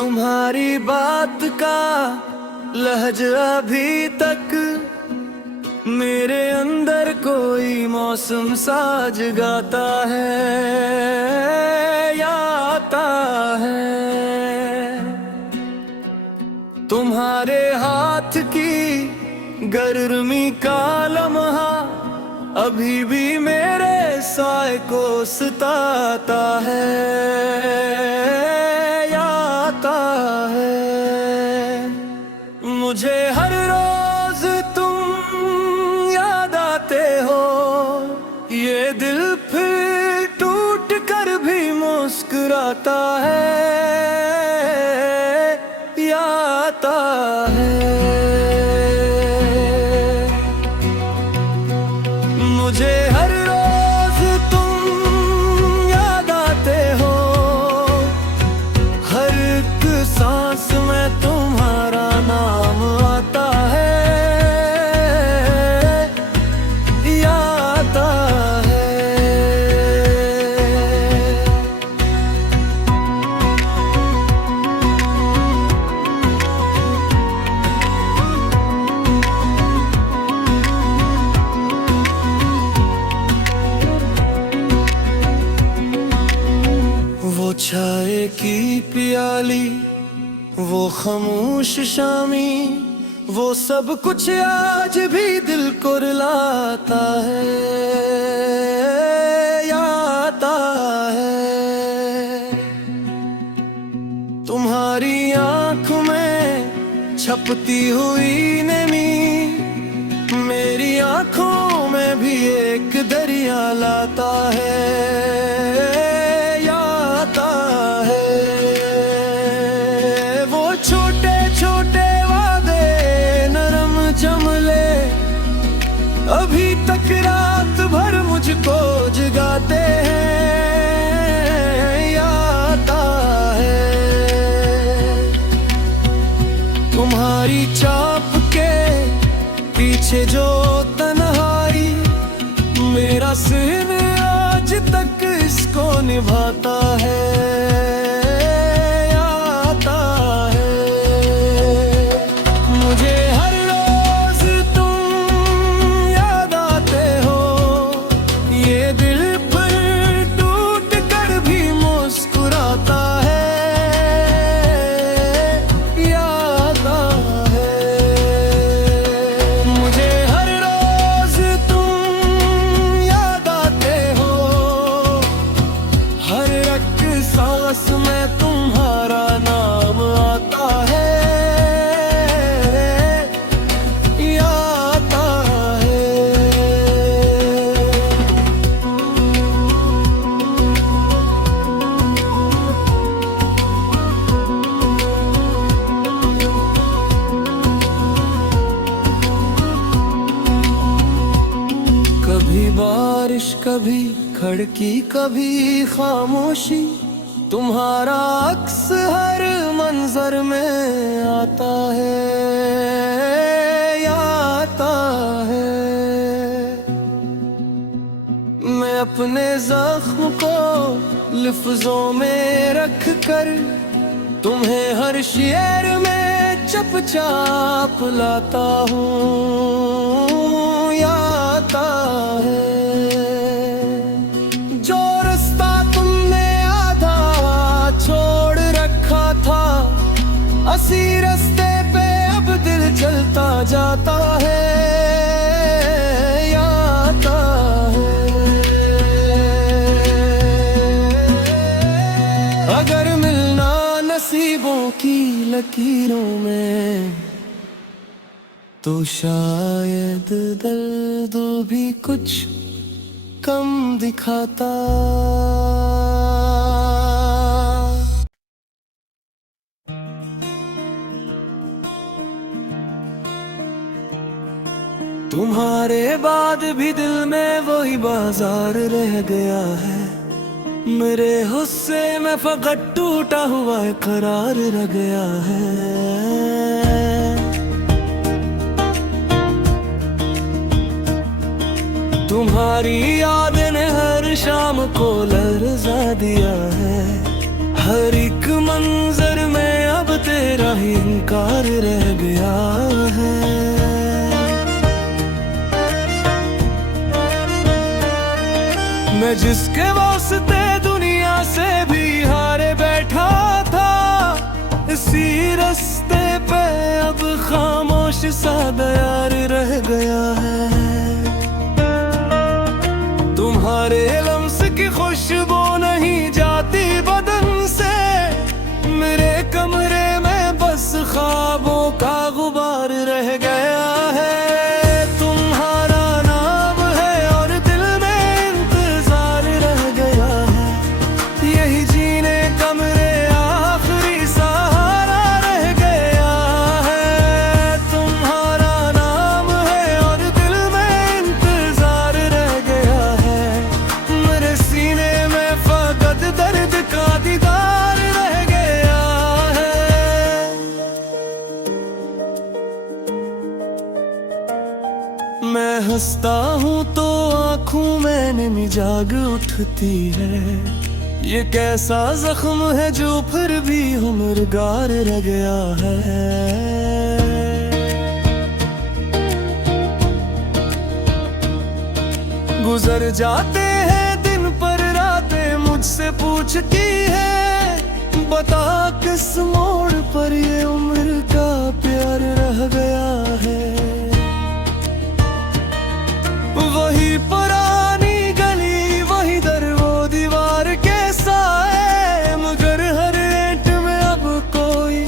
तुम्हारी बात का लहजा अभी तक मेरे अंदर कोई मौसम सा जगाता है या आता है। तुम्हारे हाथ की गर्मी का लम्हा अभी भी मेरे साए को सताता है या आता है। मुझे हर रोज तुम याद आते हो, ये दिल फिर टूट कर भी मुस्कुराता है या आता है। मुझे हर रोज तुम याद आते हो, हर एक सांस में तुम्हारा नाम आता है या आता है। वो चाय की प्याली, वो खामोश शामी, वो सब कुछ आज भी दिल को रुलाता है या आता है। तुम्हारी आँख में छपती हुई नमी मेरी आँखों में भी एक दरिया लाता है या आता है। वो छोटे छोटे वादे नरम जमले अभी तक रात भर मुझको जगाते हैं या आता है। तुम्हारी चाप के पीछे जो तन्हाई मेरा सिर आज तक इसको निभाता है या आता है। मुझे हर रोज तुम याद आते हो, ये दिल पर टूट कर भी मुस्कुराता है या आता है। मुझे हर रोज तुम याद आते हो, हर एक सांस में तुम्हारा नाम आता है या आता है। कभी बारिश, कभी खिड़की, कभी खामोशी, तुम्हारा अक्स हर मंजर में आता है या आता है। मैं अपने जख्म को लफ्जों में रख कर तुम्हें हर शेर में चुपचाप लाता हूँ या आता है। जो रास्ता तुमने आधा छोड़ रखा था, उसी रास्ते पे अब दिल चलता जाता है या आता है। अगर मिलना नसीबों की लकीरों में तो शायद दर्द भी कुछ कम दिखाता। तुम्हारे बाद भी दिल में वही बाजार रह गया है, मेरे हुस्से में फकत टूटा हुआ इकरार रह गया है। तुम्हारी याद ने हर शाम को लरजा दिया है, हर एक मंजर में मैं जिसके वास्ते दुनिया से भी हारे बैठा था, इसी रास्ते पे अब खामोश सा दयार रह गया है। तुम्हारे लम्स की खुशबू नहीं जाती बदन से, मेरे कमरे में बस ख्वाबों का गुबार रह गया है। तुम्हारा नाम है और दिल में इंतजार रह गया है, यही जीने का मेरे आखिरी सहारा रह गया है। तुम्हारा नाम है और दिल में इंतजार रह गया है, मेरे सीने में फकत दर्द का दीदार रह गया है। मैं हंसता हूँ तो आँखों में नमी जाग उठती है, ये कैसा जख्म है जो फिर भी उम्रगार रह गया है। गुजर जाते हैं दिन पर रातें मुझसे पूछती है, बता किस मोड़ पर ये उम्र का प्यार रह गया है। वही पुरानी गली वही दर वो दीवार के साए, मगर हर रेट में अब कोई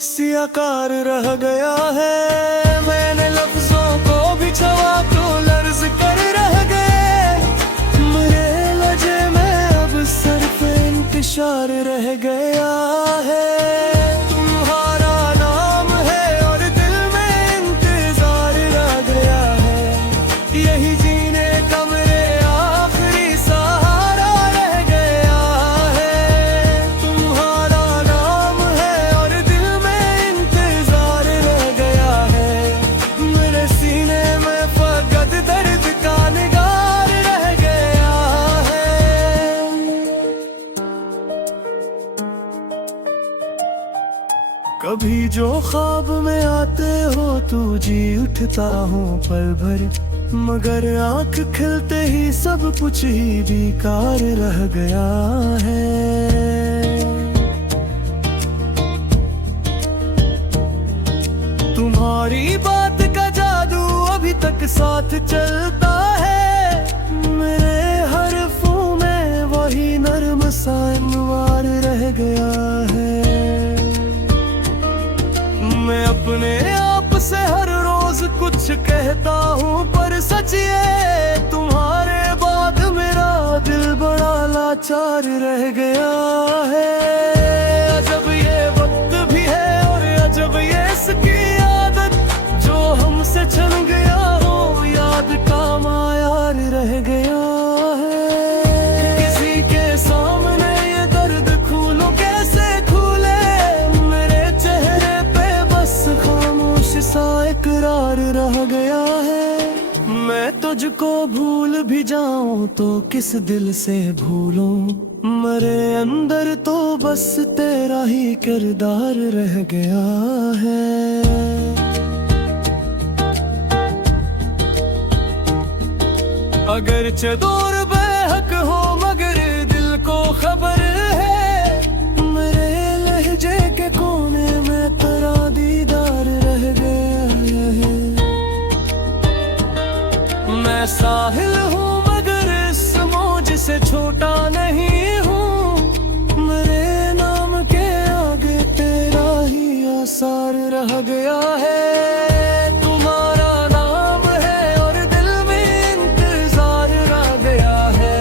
सियाकार रह गया है। मैंने लफ्जों को भी छवा तो लर्ज कर रह गए, मेरे लजे में अब सिर्फ इंतशार रह गया है। तुम्हारा नाम है और दिल में इंतजार रह गया है, यही जीने का मेरे आखिरी सहारा रह गया है। तुम्हारा नाम है और दिल में इंतजार रह गया है, मेरे सीने में फकत दर्द का निगार रह गया है। कभी जो ख्वाब में आते हो तू जी उठता हूँ पल भर, मगर आँख खिलते ही सब कुछ ही बेकार रह गया है। तुम्हारी बात का जादू अभी तक साथ चलता है, मेरे हरफों में वही नर्म सा इनवार रह गया है। मैं अपने आप से हर रोज कुछ कहता हूँ पर सच ये, तुम्हारे बाद मेरा दिल बड़ा लाचार रह गया है। अजब ये वक्त भी है और अजब ये इसकी आदत, जो हमसे छन गया हो याद का मायार रह गया है। किसी के सामने ये दर्द खोलो कैसे खुले, मेरे चेहरे पे बस खामोश सा इकरार रह गया है। मैं तुझको भूल भी जाऊं तो किस दिल से भूलूं, मेरे अंदर तो बस तेरा ही किरदार रह गया है। अगरचे दूर बेहक हो मगर दिल को खबर है, मेरे लहजे के कोने में तेरा दीदार रह गया है। मैं साहिल हूँ मगर इस मौज से छोटा नहीं हूँ, मेरे नाम के आगे तेरा ही आसार रह गया है। तुम्हारा नाम है और दिल में इंतजार रह गया है,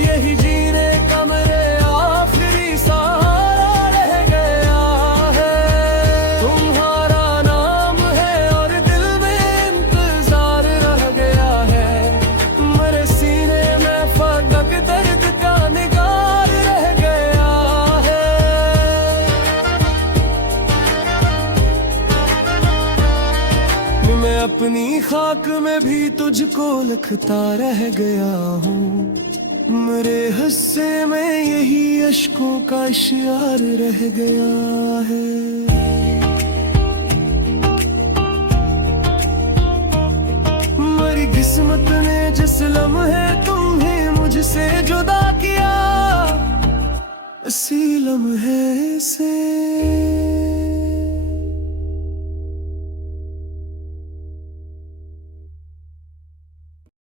यही जीने का मेरे आखिरी सहारा रह गया है। तुम्हारा नाम है और दिल में इंतजार रह गया है, मेरे सीने में फकत दर्द का निगार रह गया है। मैं अपनी खाक में भी तुझको लिखता रह गया हूँ, मेरे हिस्से में यही अश्कों का इशार रह गया है। मेरी किस्मत ने जिस लम्हे तुम्हें मुझसे किसी लम्हे से